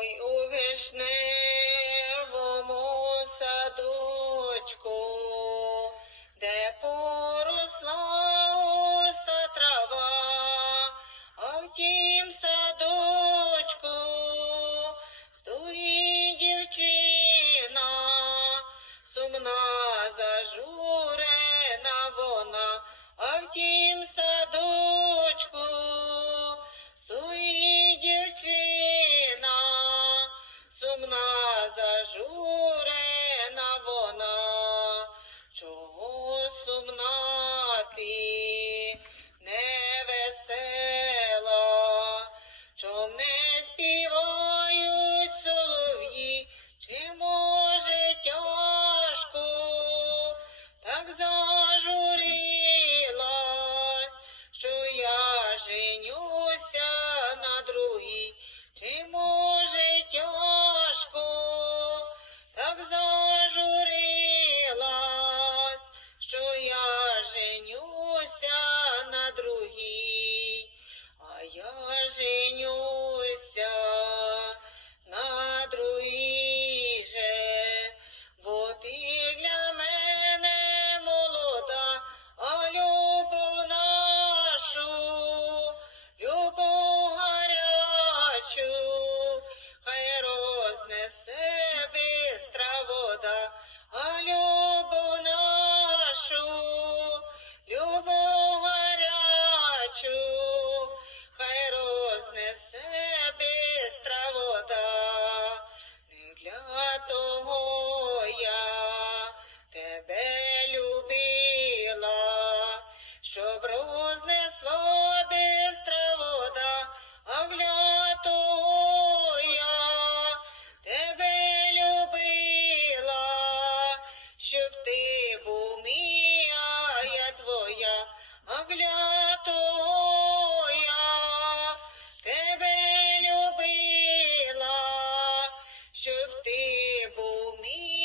Ой, у вишневому садочку, де поросла густа трава, а в тім садочку стоїть дівчина, сумна, зажурена вона, а в тім садочку стоїть дівчина, сумна, зажурена вона. Чого сумна ти, невесела, чом не співають солов'ї, чи може тяжко так зажурилась, що я женюся на другій, чи може тяжко так зажурилась, що я женюся на другій, а я женюся на другій же, бо ти для мене молода, а любов нашу, любов гарячу, хай рознесе бистра вода, а любов нашу, любов гарячу, хай рознесе бистра вода. Не для того я тебе любила, щоб рознесла бистра вода, а для того я тебе любила, щоб ти був мій, а я твоя, а для того я тебе любила, щоб ти був мій,